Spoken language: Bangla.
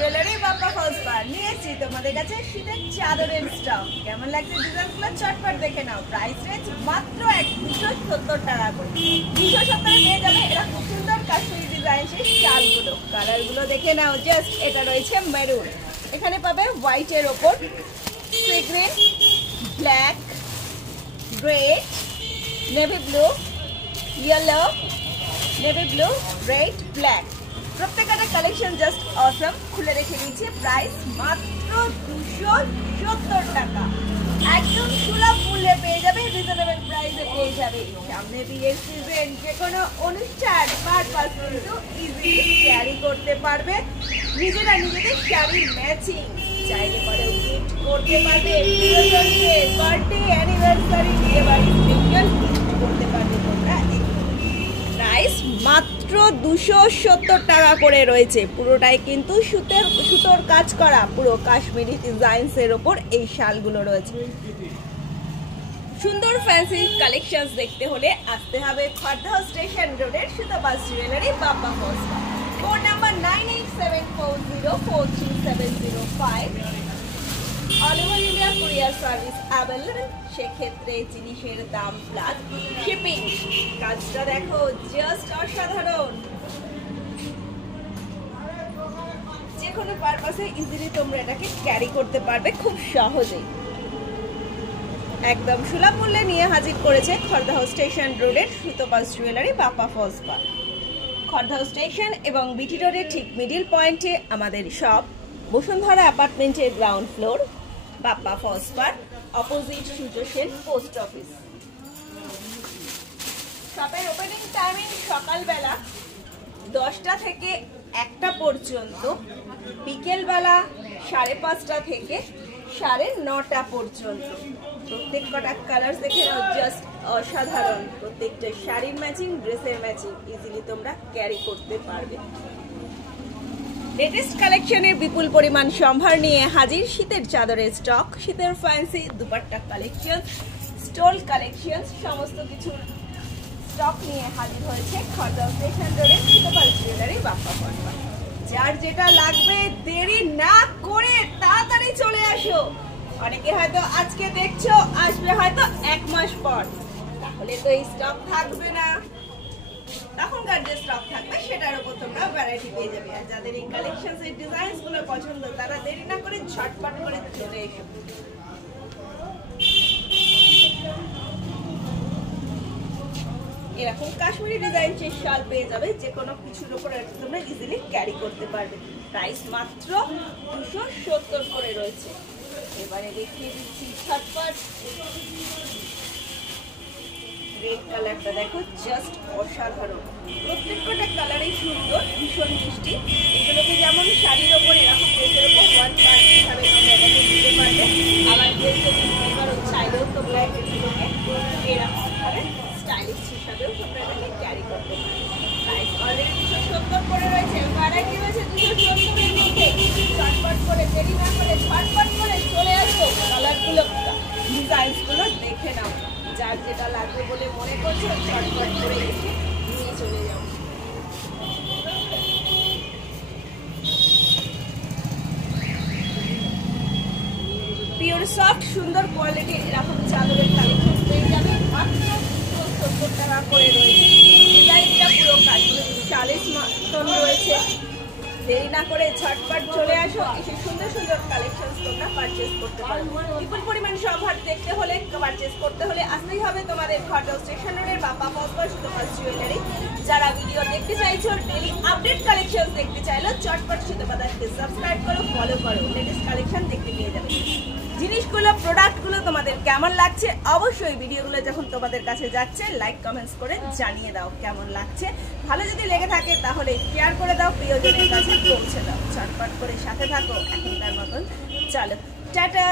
জুয়েলারি বাপ্পা ফলসপা নিয়েছি তোমাদের কাছে শীতের চাদরের স্টক। কেমন লাগছে ডিজাইনগুলো চটপট দেখে নাও। প্রাইস রেঞ্জ মাত্র 270 টাকা করে। 270 পেয়ে যাবে এরকম সুন্দর কাশ্মীরি ডিজাইন সেই শালগুলো। কালারগুলো দেখে নাও জাস্ট। এটা রয়েছে মেরুন, এখানে পাবে হোয়াইটের ওপর sea green, black, grey, navy blue, yellow, navy blue, red, black. প্রত্যেকটা কালেকশন জাস্ট অসম। খুলে রেখে দিয়েছি প্রাইস মাত্র 270 টাকা। একদম সুলভ মূল্যে পেয়ে যাবে, রিজনেবল প্রাইসে পেয়ে যাবে। সামনে বিয়ের সিজন, যে কোনো অনুষ্ঠান পারপাস কিন্তু ইজিলি ক্যারি করতে পারবে। নিজেরা নিজেদের শাড়ির ম্যাচিং চাইলে পরে গিফট করতে পারবে। প্রিয়জনকে বার্থডে, অ্যানিভার্সারি, বিয়ে বাড়ি স্পেশাল গিফট করতে পারবে তোমরা। প্রাইস মাত্র 270 টাকা করে রয়েছে। পুরোটাই কিন্তু সুতোর কাজ করা, পুরো কাশ্মীরি ডিজাইনস এর উপর এই শালগুলো রয়েছে। সুন্দর ফ্যান্সি কালেকশনস দেখতে হলে আসতে হবে খড়দহ স্টেশন রোডের সুতোবাস জুয়েলারি বাপ্পা ফলসপা। Phone number 9874043705। All over India courier service available. সেক্ষেত্রে জিনিসের দাম প্লাস শিপিং। কাজটা দেখো জাস্ট অসাধারণ। যে কোনো পারপাসে ইজিলি তোমরা এটাকে ক্যারি করতে পারবে খুব সহজেই। একদম সুলভ মূল্যে নিয়ে হাজির করেছে খড়দহ স্টেশন রোডের সুতোবাস জুয়েলারি বাপ্পা ফলসপা। খড়দহ স্টেশন এবং বিটি রোডের ঠিক মিডিল পয়েন্টে আমাদের শপ। বসুন্ধরা অ্যাপার্টমেন্টের ground floor, Bappa ফলসপার opposite Surya Sen post office. শপের ওপেনিং টাইমিং সকালবেলা 10টা থেকে 1টা পর্যন্ত, বিকেলবেলা 5:30 থেকে 9:30 পর্যন্ত। প্রত্যেক কটা কালার দেখে নাও জাস্ট অসাধারণ। প্রত্যেকটা শাড়ির ম্যাচিং, ড্রেসের ম্যাচিং ইজিলি তোমরা ক্যারি করতে পারবে। লেটেস্ট কালেকশনের বিপুল পরিমাণ সম্ভার নিয়ে হাজির শীতের চাদরের স্টক, শীতের fancy dupatta collection, stole collection, সমস্ত কিছু স্টক নিয়ে হাজির হয়েছে খড়দহ স্টেশন রোডের সুতোবাস জুয়েলারি বাপ্পা ফলসপা। যার যেটা লাগবে দেরি না করে তাড়াতাড়ি চলে আসো। অনেকে হয়তো আজকে দেখছো, আসবে হয়তো 1 মাস পর, তাহলে তো এই স্টক থাকবে না। তখনকার যে স্টক থাকবে সেটার উপর তোমরা ভ্যারাইটি পেয়ে যাবে। আর যাদের এই কালেকশনস এর ডিজাইনস গুলো পছন্দ তারা দেরি না করে ঝটপট করে চলে এসো। এরকম কাশ্মীরি ডিজাইন এর শাল পেয়ে যাবে, যে কোনো কিছুর উপর তোমরা ইজিলি ক্যারি করতে পারবে। প্রাইস মাত্র 270 করে রয়েছে। এবারে দেখিয়ে দিচ্ছি ঝটপট রেড কালারটা দেখো জাস্ট অসাধারণ। প্রত্যেকটা কালারই সুন্দর, ভীষণ মিষ্টি। এগুলোকে যেমন শাড়ির ওপর এরকম ড্রেসের ওপর ওয়ান পার্ট হিসাবে তোমরা এটাকে দিতে পারবে। আবার ড্রেস যদি মনে করো চাইলেও তোমরা এগুলোকে এরকম ভাবে স্টাইলিশ হিসাবেও তোমরা এটাকে ক্যারি করতে পারবে। প্রাইস অলরেডি 270 করে রয়েছে। ভ্যারাইটি রয়েছে 270 এর মধ্যে। ঝটপট করে দেরি না করে ঝটপট করে চলে আসো। কালারগুলো, ডিজাইনসগুলো দেখে নাও। যার যেটা লাগবে বলে মনে করছো ঝটপট করে এসে নিয়ে চলে যাও। পিওর সফট সুন্দর কোয়ালিটি এরকম চাদরের কালেকশন পেয়ে যাবে মাত্র 270 টাকা করে রয়েছে। ডিজাইনটা পুরো কাশ্মীরি শালের মতন রয়েছে। দেরি না করে ঝটপট চলে আসো, এসে সুন্দর সুন্দর কালেকশন তোমরা পারচেজ করতে পারো। বিপুল পরিমাণ সম্ভার দেখতে হলে, পারচেজ করতে হলে আসতেই হবে তোমাদের খড়দহ স্টেশন রোডের বাপ্পা ফলসপা সুতোবাস জুয়েলারি। যারা ভিডিও দেখতে চাইছো, ডেইলি আপডেট কালেকশন দেখতে চাইলো, চটপট সুতোবাসকে সাবস্ক্রাইব করো, ফলো করো, লেটেস্ট কালেকশন দেখতে পেয়ে যাবে। জিনিসগুলো, প্রোডাক্টগুলো তোমাদের কেমন লাগছে অবশ্যই ভিডিওগুলো যখন তোমাদের কাছে যাচ্ছে লাইক কমেন্টস করে জানিয়ে দাও কেমন লাগছে। ভালো যদি লেগে থাকে তাহলে শেয়ার করে দাও, প্রিয়জনের কাছে পৌঁছে দাও। চটপট করে সাথে থাকো। এখনকার মতন চলো, টাটা।